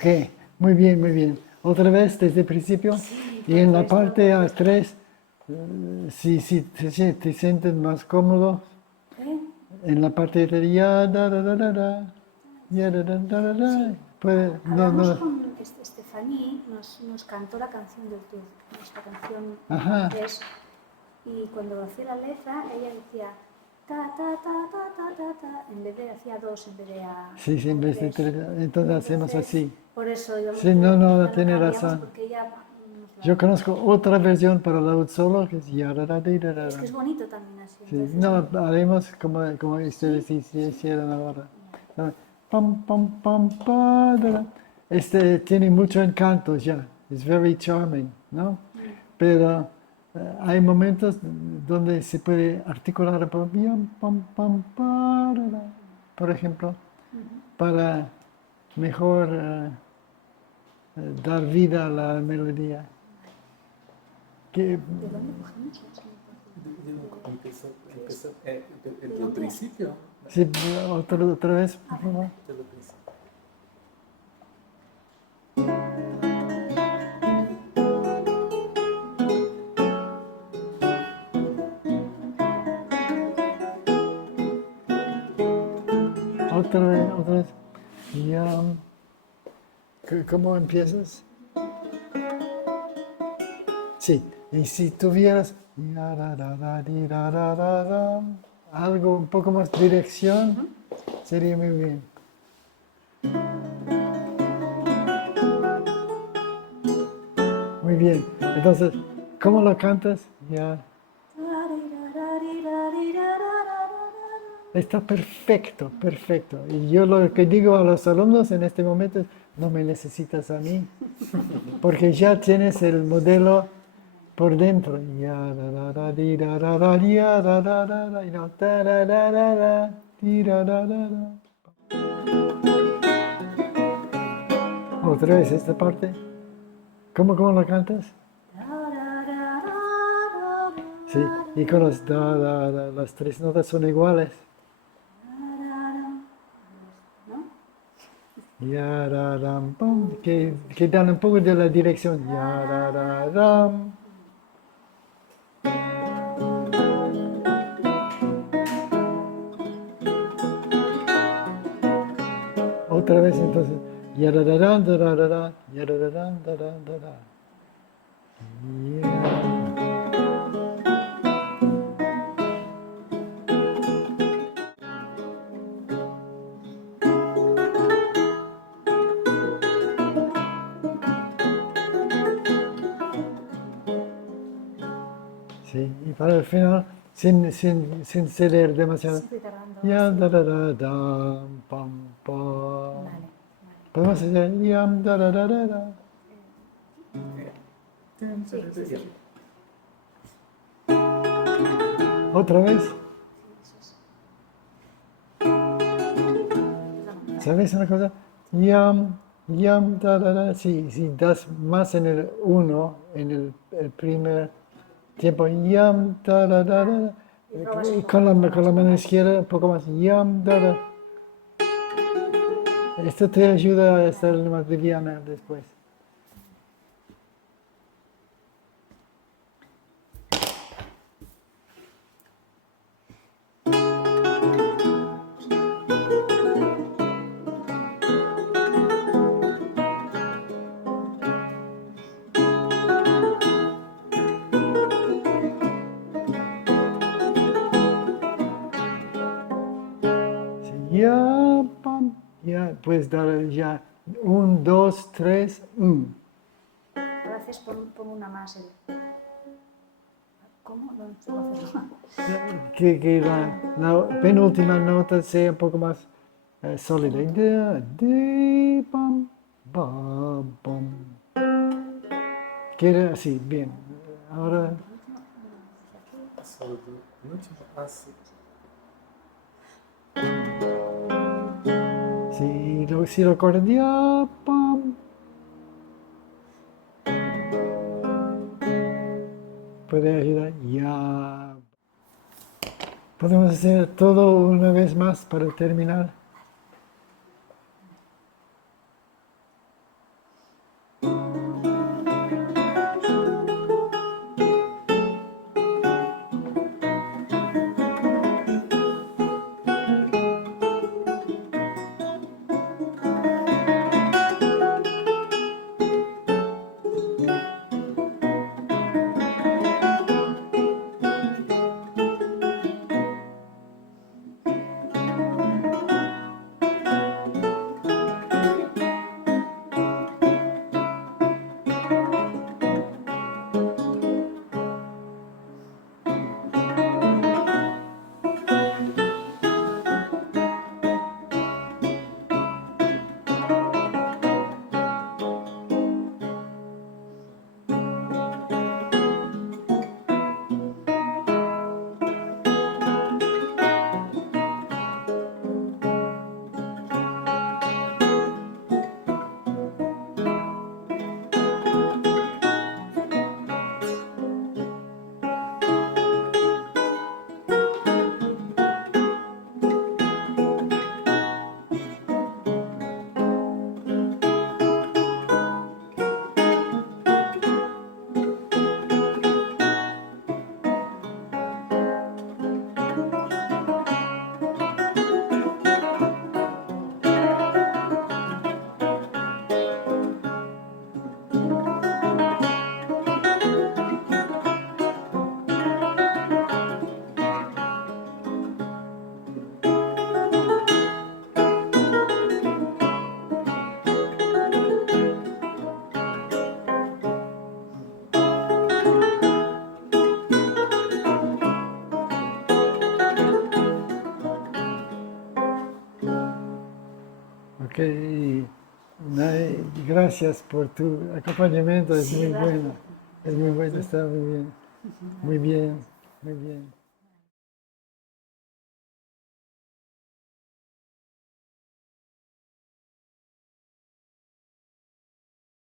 Ok, muy bien, muy bien. Otra vez desde el principio. Sí, Y por en la supuesto. parte A3, si te sientes más cómodo, ¿Eh? en la parte de ya, ya, Sí. no, Hablamos no, con Estefaní, nos cantó la canción del tour, nuestra canción en ajá, francés, y cuando hacía la letra, ella decía ta, ta, ta, ta, ta, ta, ta, en vez de hacía dos, en vez de sí, sí, en al vez de revés. tres, entonces hacemos Entonces, así. por eso yo Sí, no, no, ya lo tiene cambiamos razón. porque ella nos Yo la... conozco otra versión para laúd solo que es ya, Es que es bonito también así, sí, entonces no, no... haremos como ustedes Sí, sí sí, hicieron ahora. vale. ¿No? Pam, pam, pam, pa, da, da. Este tiene mucho encanto ya, es very charming, ¿no? Pero hay momentos donde se puede articular pam, pam, pam, pa, da, da. Por ejemplo, para mejor dar vida a la melodía. Que, ¿De dónde cogemos? No sé, me parece. ¿Qué es? ¿De Del dónde? principio. sí, otra vez, Ah, por vale, favor. vale. Del principio. Otra vez. Ya, ¿cómo empiezas? Sí, y si tuvieras ya, algo un poco más dirección, sería muy bien. Muy bien. Entonces, ¿cómo lo cantas? Ya. Está perfecto, perfecto. Y yo lo que digo a los alumnos en este momento es, no me necesitas a mí, porque ya tienes el modelo por dentro. Ya, di, ya, y no, di, Otra vez esta parte. ¿Cómo lo cantas? Sí, y con los las tres notas son iguales. ¿No? Yararam, pam, que dan un poco de la dirección. Yararam. Otra vez entonces. Yarararam, dararara, yarararam, dararara. Ya. Sí, y para el final, sin ceder demasiado. Siempre tardando Yam, así. darararam, pam, pam. Vale, vale. Podemos hacer yam, dararara. Sí, sí, sí. Otra vez. Sí, eso es. Perdóname. ¿Sabes una cosa? Yam, yam, da, da, da. Si das más en el uno, en el primer tiempo, yam, da, da, da, Ah, da. y probas un Con poquito con más, la ¿no? mano Vale. izquierda, un poco más, yam, da, da. Esto te ayuda a estar Vale. más liviana después. Sí, ya, pam, ya, puedes dar ya un, dos, tres, A veces pon una más. ¿Cómo? No sé cómo hacerlo. que la penúltima nota sea un poco más sólida. De, pam, pam, pam. Quiere así, bien. Ahora, El último, dice aquí. Solo el último. Ah, sí. si lo acordan, ya, pam. Puede ayudar, ya. Podemos hacer todo una vez más para terminar. Ok, y gracias por tu acompañamiento, es Sí, muy gracias. bueno, es muy bueno, está muy bien, muy bien, muy bien.